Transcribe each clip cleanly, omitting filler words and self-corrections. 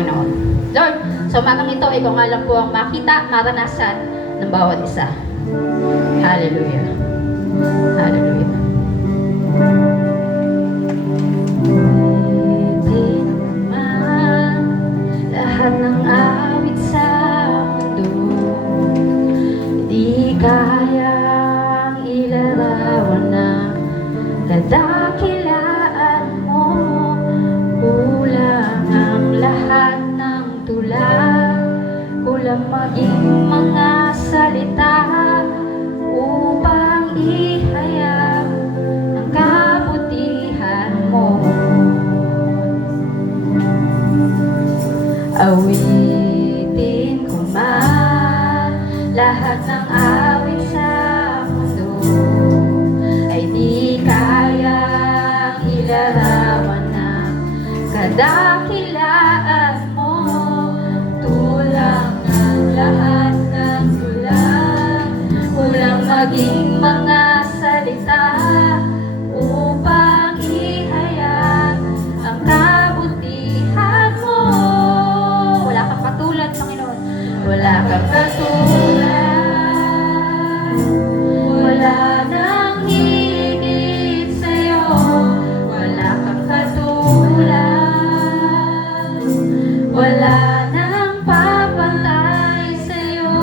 Panginoon. Lord, sa umagang ito, ikaw nga lang po ang makita, maranasan ng bawat isa. Hallelujah. Hallelujah. Hindi naman lahat ng awit sa mundo, di kayang ilarawan ng kadakilaan mo. Kulang ang lahat ng tula, kulang maging mga salita upang ihayag ang kabutihan mo. Awitin ko man lahat ng awit sa mundo, ay di kayang ilarawan ng kadakilaan mo. Tulang ang lahat ng tula, kulang maging mga salita upang ihayag ang kabutihan mo. Wala kang katulad, Panginoon. Wala kang katulad. Wala nang higit sa'yo. Wala kang katulad. Wala nang papantay sa'yo.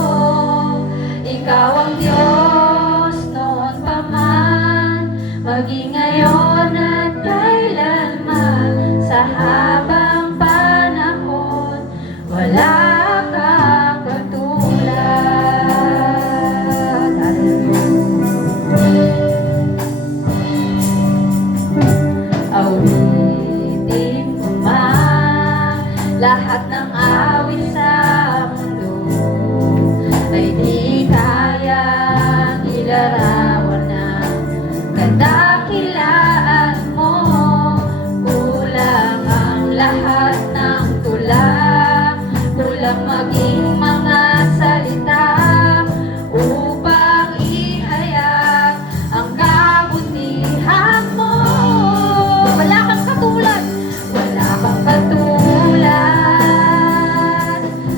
Ikaw ang Diyos noon pa man, maging ngayon at kailanman. Sa habang panahon, wala kang katulad. Awitin ko man lahat ng awit sa mundo, ay di kayang ilarawan ng kadakilaan mo. Kulang ang lahat ng tula, kulang maging mga salita upang ihayag ang kabutihan mo. Wala kang katulad. Wala kang katulad.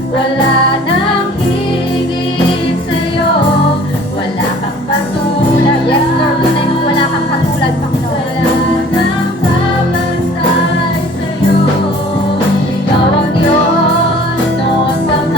Wala nang higit sa'yo. Wala kang katulad. Yes, Lord, tunay mo wala kang katulad, Panginoon. Wala nang babantay sa'yo. Ikaw ang Diyos noon pa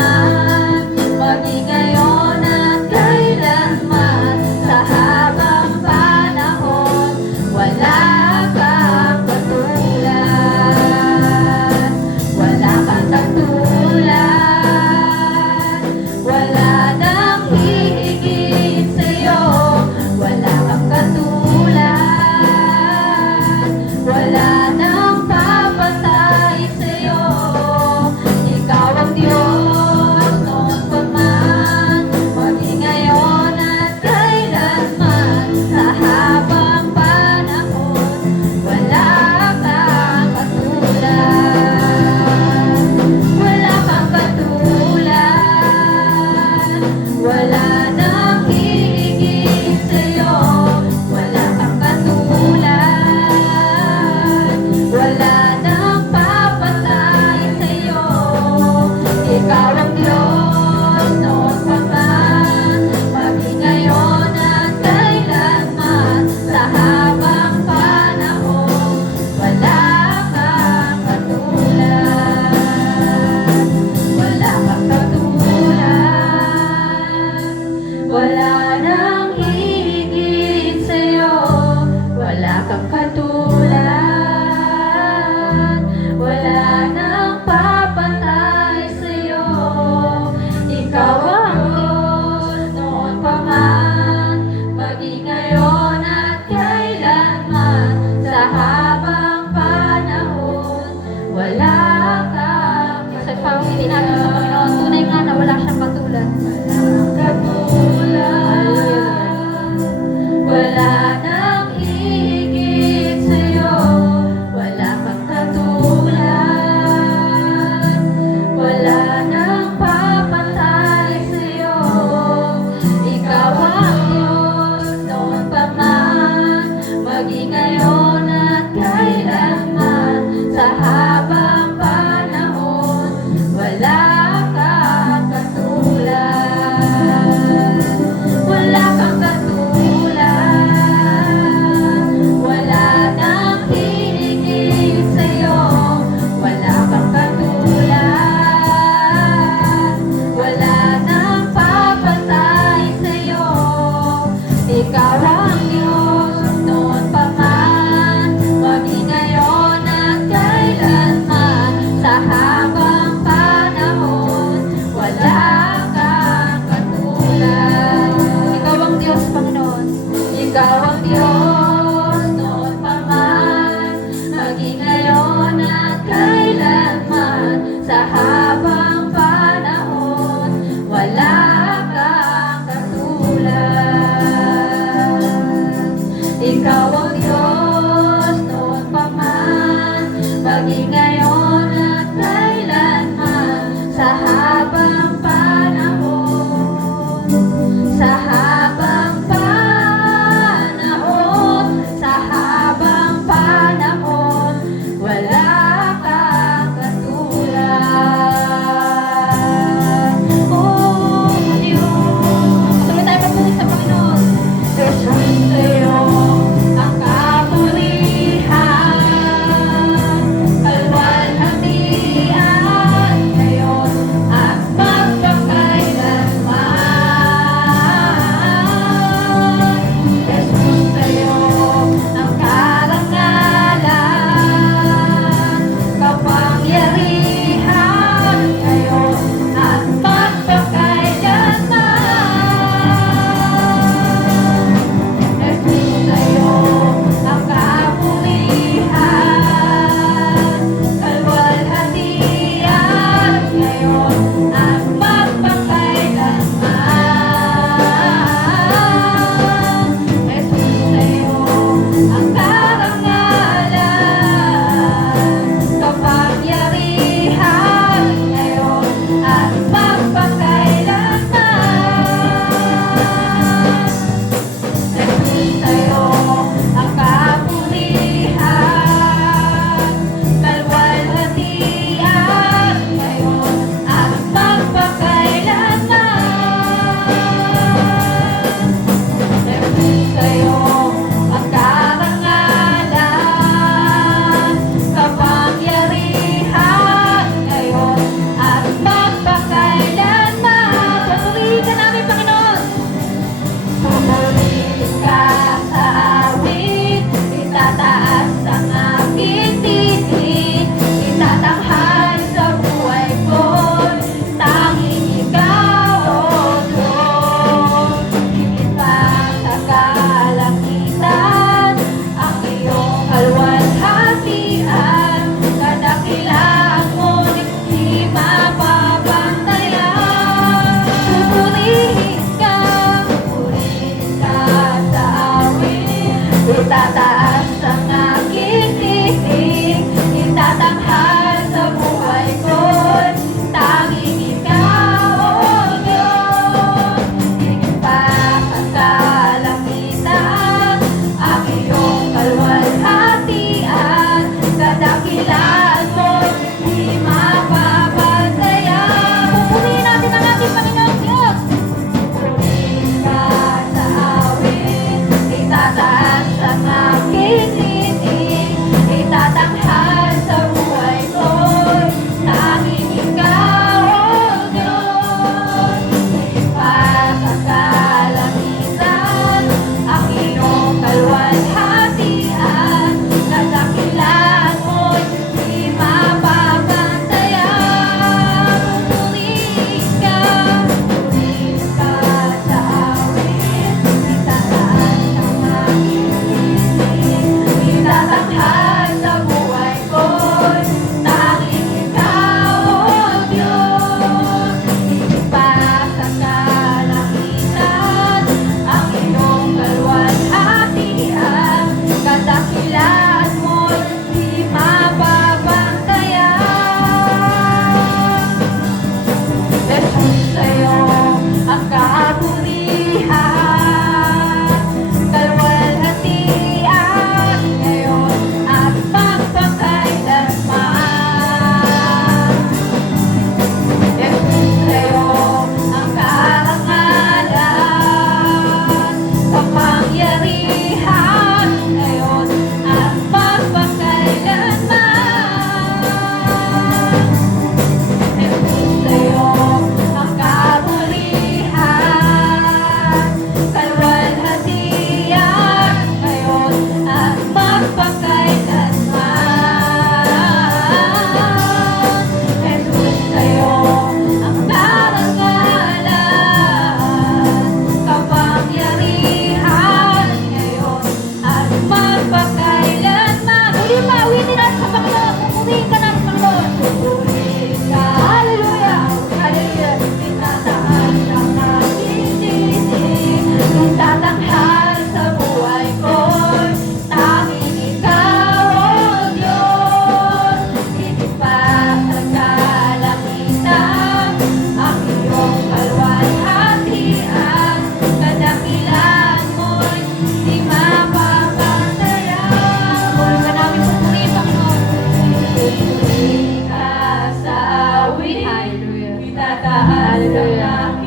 Hallelujah.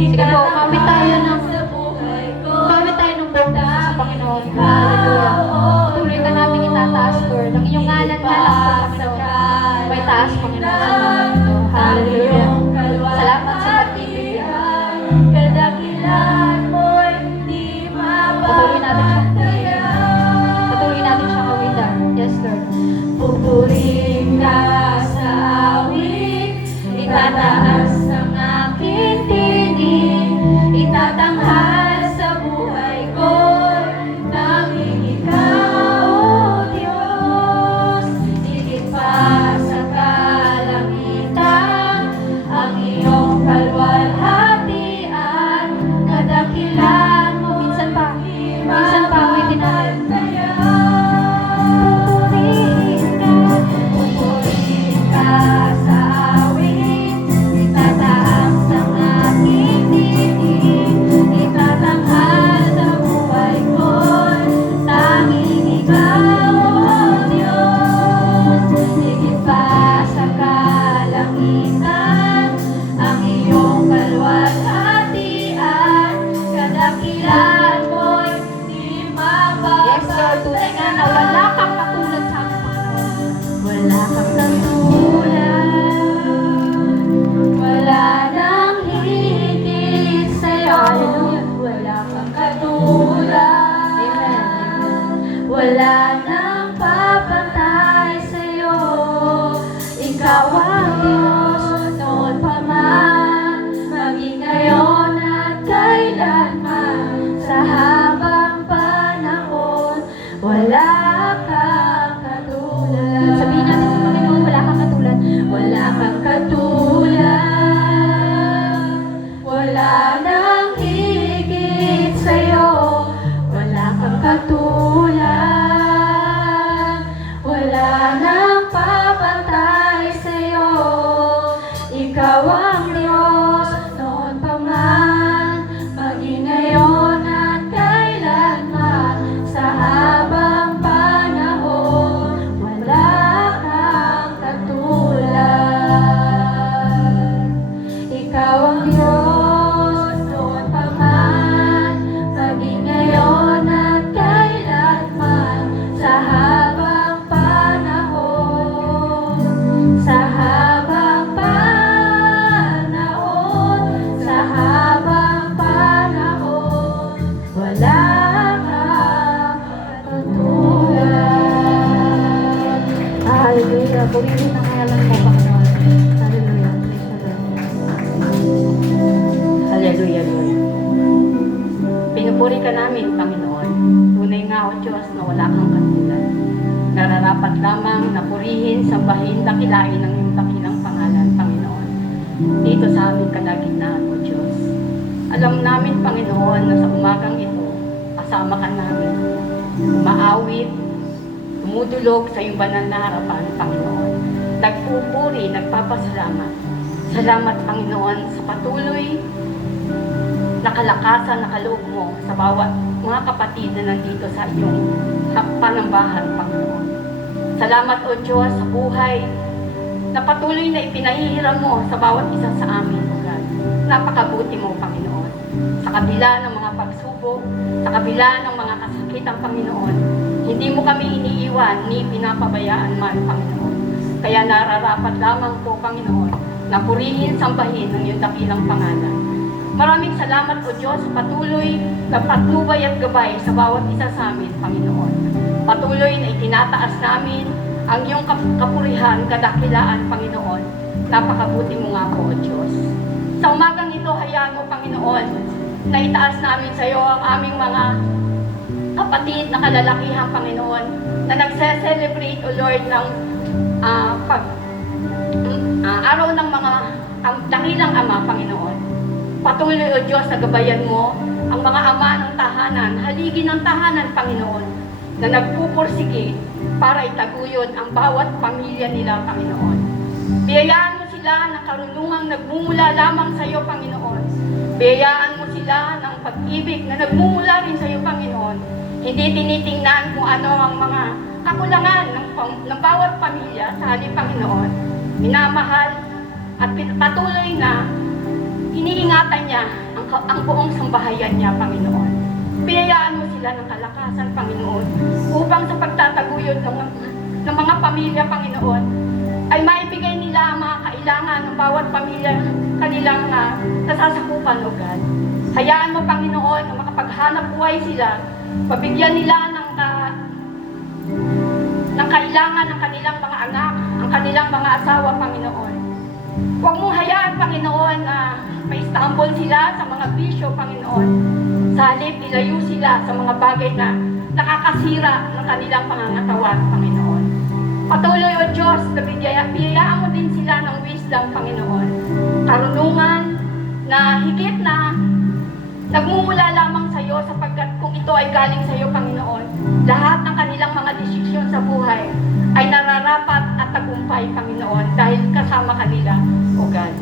Sige po, kawit tayo ng buong puso sa Panginoon. Hallelujah. Tuloy ka namin itataas, Lord. Ang iyong ngalan na lang po, Panginoon. May taas, Panginoon, sa mga ito. Hallelujah. Salamat sa pag-ibig. Kadakilan mo'y di Patuloy natin siyang mapapataya. Patuloy natin siyang awitan. Yes, Lord. Pupurihin ka sa awit, itataas ang aking tinig, itatanghal sa buhay ko, tanging ikaw, O Diyos. Higit pa sa kalangitan, ang iyong kalwalhatian, kadakilan mo, Minsan pa, awitin natin. Pupurihin ka sa awit, itataas ang aking tinig, itatanghal sa buhay ko, tanging ikaw, O Diyos. Higit pa sa kalangitan, ang iyong kalwalhatian, kadakilan mo'y di Yes, Lord. Tunay nga na wala kang katulad sa amin, Panginoon. Wala kang katulad, wala nang higit sa'yo. Hallelujah. Wala kang katulad, wala nang papatay sa'yo. Ikaw ang Diyos noon pa man, maging ngayon at kailanman. Sa habang panahon, wala kang katulad. Sabihin natin sa Panginoon, wala kang katulad. Wala kang katulad, wala nang higit sa'yo. Wala kang katulad, wala nang papatay sa'yo. Ikaw ang Diyos noon pa man, maging ngayon at kailanman. Sa habang panahon, wala kang katulad. Ikaw ang Diyos noon pa man, maging ngayon at kailanman. Sa habang panahon, sa habang panahon, sa habang panahon, wala kang katulad. Hallelujah. Purihin ang ngalan mo, Panginoon. Hallelujah. Praise the Lord. Hallelujah, Lord. Pinupuri ka namin, Panginoon. Tunay nga, O Diyos, na wala kang katulad. Nararapat lamang na purihin, sambahin, dakilain ang iyong dakilang pangalan, Panginoon. Dito sa aming kalagitnaan, O Diyos. Alam namin, Panginoon, na sa umagang ito, kasama ka namin. Umaawit, tumutulog sa iyong banal na harapan, Panginoon. Nagpupuri, nagpapasalamat. Salamat, Panginoon, sa patuloy na kalakasan na kaloob mo sa bawat mga kapatid na nandito sa iyong panambahan, Panginoon. Salamat, O Diyos, sa buhay na patuloy na ipinahihiram mo sa bawat isa sa amin, O God. Napakabuti mo, Panginoon. Sa kabila ng mga pagsubok, sa kabila ng mga kasakitan, Panginoon, hindi mo kami iniiwan ni pinapabayaan man, Panginoon. Kaya nararapat lamang po, Panginoon, na purihin, sambahin ang iyong dakilang pangalan. Maraming salamat, O Diyos, sa patuloy na patnubay at gabay sa bawat isa sa amin, Panginoon. Patuloy na itinataas namin ang iyong kapurihan, kadakilaan, Panginoon. Napakabuti mo nga po, O Diyos. Sa umagang ito, hayaan mo, Panginoon, na itaas namin sa iyo ang aming mga kapatid na kalalakihan, Panginoon, na nagse-celebrate, O Lord, ng araw ng mga dakilang ama, Panginoon. Patuloy, O Diyos, na gabayan mo ang mga ama ng tahanan, haligi ng tahanan, Panginoon, na nagpupursige para itaguyod ang bawat pamilya nila, Panginoon. Biyayaan mo sila ng karunungang nagmumula lamang sa iyo, Panginoon. Biyayaan mo sila ng pag-ibig na nagmumula rin sa iyo, Panginoon. Hindi tinitingnan kung ano ang mga kakulangan ng bawat pamilya sa halip, Panginoon. Minamahal at patuloy na iniingatan niya ang buong sambahayan niya, Panginoon. Biyayaan mo sila ng kalakasan, Panginoon, upang sa pagtataguyod ng mga pamilya, Panginoon, ay maibigay nila ang mga kailangan ng bawat pamilya kanilang nasasakupan, O God. Hayaan mo, Panginoon, na makapaghanap buhay sila, pabigyan nila ng kailangan ng kanilang mga anak, ang kanilang mga asawa, Panginoon. Huwag mong hayaan, Panginoon, na ma-stumble sila sa mga bisyo, Panginoon. Sa halip, ilayo sila sa mga bagay na nakakasira ng kanilang pangangatawan, Panginoon. Patuloy, O Diyos, na biyayaan mo din sila ng wisdom, Panginoon. Karunungan na higit na nagmumula lamang sa iyo, sapagkat kung ito ay galing sa iyo, Panginoon, lahat ng kanilang mga desisyon sa buhay ay nararapat at tagumpay, Panginoon, dahil kasama kanila, O God.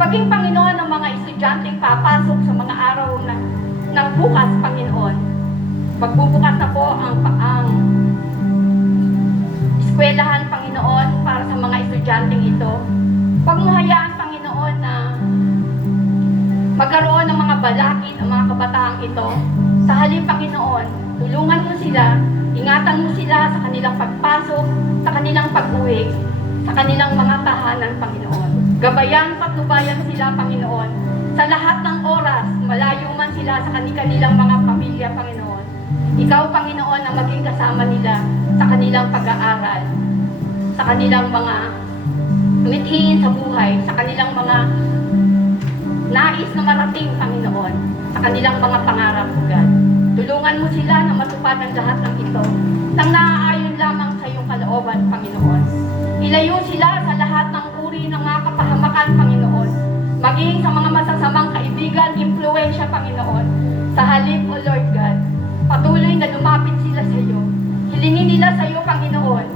Maging, Panginoon, ang mga estudyanteng papasok sa mga araw ng bukas, Panginoon. Magbubukas na po ang eskwelahan, Panginoon, para sa mga estudyanteng ito. Huwag mo hayaan, Panginoon, na magkaroon ng mga balakid ang mga kabataang ito. Sa halip, Panginoon, tulungan mo sila, ingatan mo sila sa kanilang pagpasok, sa kanilang pag-uwi, sa kanilang mga tahanan, Panginoon. Gabayan, patnubayan sila, Panginoon. Sa lahat ng oras, malayo man sila sa kanilang mga pamilya, Panginoon. Ikaw, Panginoon, ang maging kasama nila sa kanilang pag-aaral, sa kanilang mga mithiin sa buhay, sa kanilang mga nais na marating, Panginoon, sa kanilang mga pangarap, O God. Tulungan mo sila na matupad ang lahat ng ito nang naaayon lamang sa iyong kalooban, Panginoon. Ilayo sila sa lahat ng uri ng mga kapahamakan, Panginoon, maging sa mga masasamang kaibigan, impluwensya, Panginoon. Sa halip, O Lord God, patuloy na lumapit sila sa iyo. Hilingin nila sa iyo, Panginoon,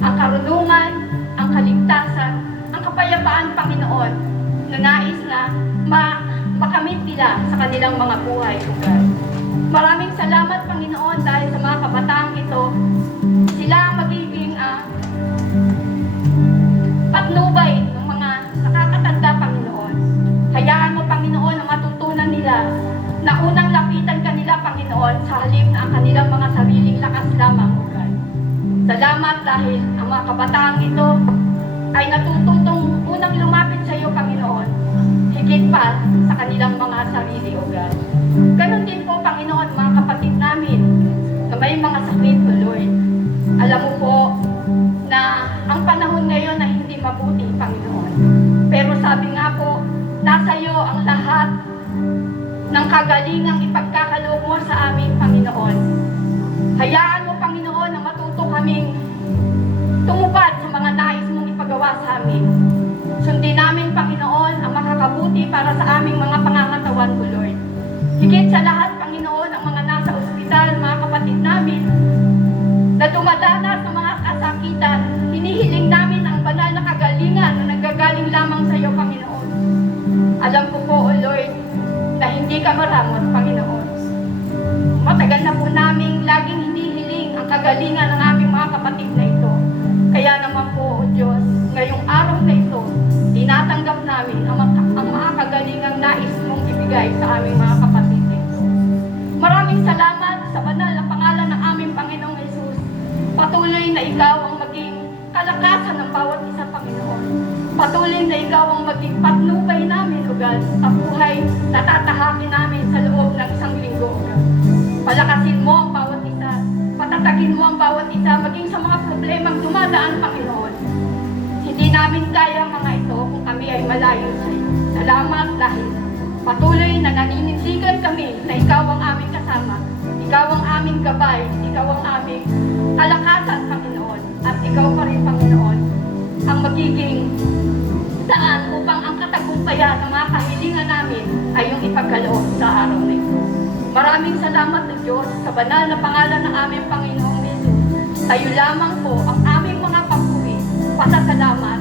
ang karunungan, ang kaligtasan, ang kapayapaan, Panginoon, na nais na makamit nila sa kanilang mga buhay, O God. Maraming salamat, Panginoon, dahil sa mga kabataang ito, sila ang magiging patnubay ng mga nakakatanda, Panginoon. Hayaan mo, Panginoon, na matutunan nila na unang lapitan kanila, Panginoon, sa halip na ang kanilang mga sariling lakas lamang, O God. Salamat dahil ang mga kabataang ito ay natututong unang lumapit sa iyo, Panginoon, higit pa sa kanilang mga sarili, O God. Ganon din po, Panginoon, mga kapatid namin na may mga sakit, O Lord. Alam mo po na ang panahon ngayon ay hindi mabuti, Panginoon. Pero sabi nga po, nasa iyo ang lahat ng kagalingang ipagkakaloob mo sa amin, Panginoon. Hayaan mo, Panginoon, na matuto kaming tumupad sa mga nais mong ipagawa sa amin. Sundin namin, Panginoon, ang makakabuti para sa aming mga pangangatawan, O Lord. Higit sa lahat, Panginoon, ang mga nasa ospital, mga kapatid namin, na dumadanas ng mga kasakitan, hinihiling namin ang banal na kagalingan na nanggagaling lamang sa iyo, Panginoon. Alam ko po, O Lord, na hindi ka maramot, Panginoon. Matagal na po namin laging hinihiling ang kagalingan ng aming mga kapatid na ito. Kaya naman po, O Diyos, ngayong araw na ito, tinatanggap namin ang mga kagalingang nais mong ibigay sa aming mga kapatid na ito. Maraming salamat sa banal na pangalan ng aming Panginoong Jesus. Patuloy na ikaw ang maging kalakasan ng bawat isa, Panginoon. Patuloy na ikaw ang maging patnubay namin, O God, sa buhay na tatahakin namin sa loob ng isang linggo, O God. Palakasin mo ang bawat isa, patatagin mo ang bawat isa, maging sa mga problemang dumadaan, Panginoon. Hindi namin kaya mga ito kung kami ay malayo sa iyo. Salamat dahil patuloy na naninindigan kami na ikaw ang aming kasama, ikaw ang aming gabay, ikaw ang aming kalakasan, Panginoon, at ikaw pa rin, Panginoon, ang magiging daan upang ang katagumpayan ng mga kahilingan namin ay yung ipagkaloob sa araw na ito. Maraming salamat na Diyos sa banal na pangalan ng aming Panginoong Jesus. Tayo lamang po ang aming mga papuri, pasasalamat